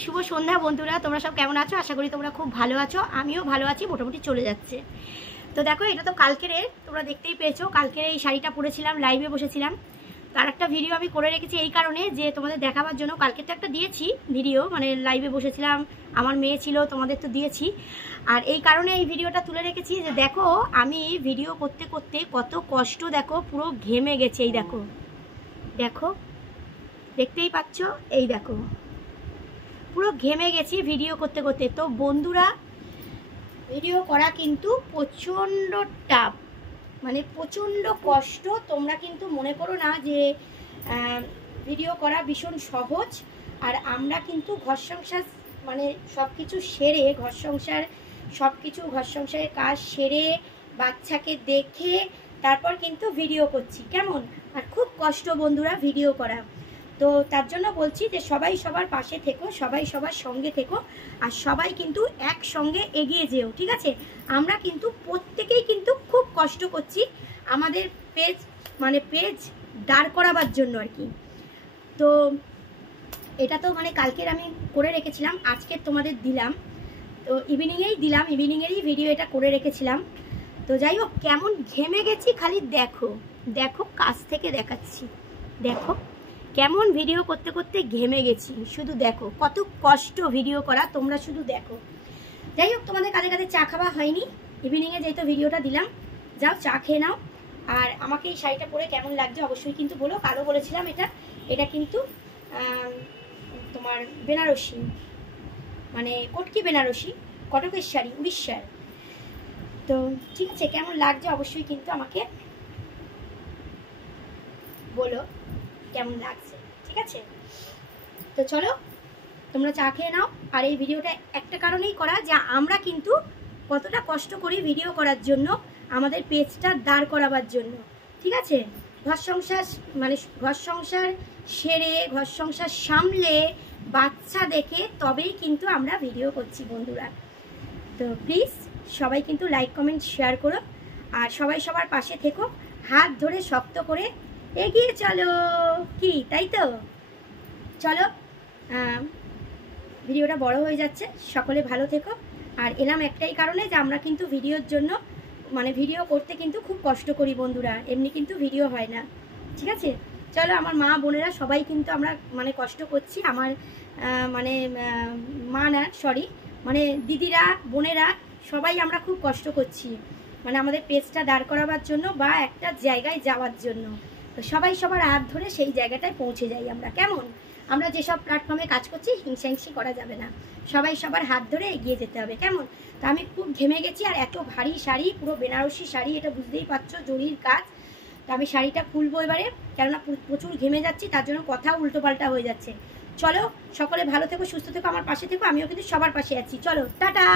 শুভ সন্ধ্যা বন্ধুরা, তোমরা সব কেমন আছো? আশা করি তোমরা খুব ভালো আছো। আমিও ভালো আছি, মোটামুটি চলে যাচ্ছে। তো দেখো, এটা তো কালকের, তোমরা দেখতেই পেয়েছো, কালকের এই শাড়িটা পরেছিলাম, লাইভে বসেছিলাম। তার একটা ভিডিও আমি করে রেখেছি এই কারণে যে তোমাদের দেখাবার জন্য। কালকে তো একটা দিয়েছি ভিডিও, মানে লাইভে বসেছিলাম, আমার মেয়ে ছিল, তোমাদের তো দিয়েছি। আর এই কারণে এই ভিডিওটা তুলে রেখেছি যে দেখো আমি ভিডিও করতে করতে কত কষ্ট, দেখো পুরো ঘেমে গেছে। এই দেখো, দেখো দেখতেই পাচ্ছ, এই দেখো পুরো ঘেমে গেছি ভিডিও করতে করতে। তো বন্ধুরা, ভিডিও করা কিন্তু প্রচণ্ড টাফ, মানে প্রচণ্ড কষ্ট। তোমরা কিন্তু মনে করো না যে ভিডিও করা ভীষণ সহজ। আর আমরা কিন্তু ঘর সংসার, মানে সব কিছু সেরে, ঘর সংসারের কাজ সেরে, বাচ্চাকে দেখে তারপর কিন্তু ভিডিও করছি, কেমন। আর খুব কষ্ট বন্ধুরা ভিডিও করা। তো তার জন্য বলছি যে সবাই সবার পাশে থেকো, সবাই সবার সঙ্গে থেকো, আর সবাই কিন্তু একসঙ্গে এগিয়ে যেও, ঠিক আছে? আমরা কিন্তু প্রত্যেকেই কিন্তু খুব কষ্ট করছি আমাদের পেজ দাঁড় করাবার জন্য আর কি। তো এটা তো মানে কালকের আমি করে রেখেছিলাম, আজকে তোমাদের দিলাম। তো ইভিনিংয়েরই ভিডিও এটা করে রেখেছিলাম। তো যাই হোক, কেমন ঘেমে গেছি খালি দেখো, দেখো কাছ থেকে দেখাচ্ছি, দেখো কেমন ভিডিও করতে করতে ঘেমে গেছি। শুধু দেখো কত কষ্ট ভিডিও করা, তোমরা শুধু দেখো। যাই হোক, তোমাদের কাঁধে কাঁধে চা খাওয়া হয়নি, ইভিনিংয়ে যেহেতু ভিডিওটা দিলাম, যাও চা খেয়ে নাও। আর আমাকে এই শাড়িটা পরে কেমন লাগছে অবশ্যই কিন্তু বলো। কালো বলেছিলাম এটা কিন্তু তোমার বেনারসি, মানে কটকি বেনারসি, কটকের শাড়ি, উড়িষ্যার। তো ঠিক আছে, কেমন লাগছে অবশ্যই কিন্তু আমাকে বলো কেমন লাগছে, ঠিক আছে? তো চলো তোমরা চা খেয়ে নাও। আর এই ভিডিওটা একটা কারণেই করা, যে আমরা কিন্তু কতটা কষ্ট করি ভিডিও করার জন্য, আমাদের পেজটা দাঁড় করাবার জন্য, ঠিক আছে? ঘর সংসার সেরে, ঘর সংসার সামলে, বাচ্চা দেখে তবেই কিন্তু আমরা ভিডিও করছি বন্ধুরা। তো প্লিজ সবাই কিন্তু লাইক কমেন্ট শেয়ার করো, আর সবাই সবার পাশে থেকো, হাত ধরে শক্ত করে এগিয়ে চলো, কি তাই তো? চলো, ভিডিওটা বড় হয়ে যাচ্ছে, সকলে ভালো থেকো। আর এলাম একটাই কারণে, যে আমরা কিন্তু ভিডিওর জন্য, মানে ভিডিও করতে কিন্তু খুব কষ্ট করি বন্ধুরা, এমনি কিন্তু ভিডিও হয় না, ঠিক আছে? চলো, আমার মা বোনেরা সবাই কিন্তু আমরা মানে কষ্ট করছি, আমার মানে মা না, সরি, মানে দিদিরা, বোনেরা সবাই আমরা খুব কষ্ট করছি, মানে আমাদের পেজটা দাঁড় করাবার জন্য বা একটা জায়গায় যাওয়ার জন্য। তো সবাই সবার হাত ধরে সেই জায়গাটায় পৌঁছে যাই আমরা, কেমন? আমরা যেসব প্ল্যাটফর্মে কাজ করছি হিংসাহিংসি করা যাবে না, সবাই সবার হাত ধরে এগিয়ে যেতে হবে, কেমন? তো আমি খুব ঘেমে গেছি, আর এত ভারী শাড়ি, পুরো বেনারসি শাড়ি, এটা বুঝতেই পারছো, জরির কাজ। তো আমি শাড়িটা খুলবো এবারে, কেননা প্রচুর ঘেমে যাচ্ছি, তার জন্য কথা উল্টোপাল্টা হয়ে যাচ্ছে। চলো, সকলে ভালো থেকো, সুস্থ থেকো, আমার পাশে থেকো, আমিও কিন্তু সবার পাশে আছি। চলো, টাটা।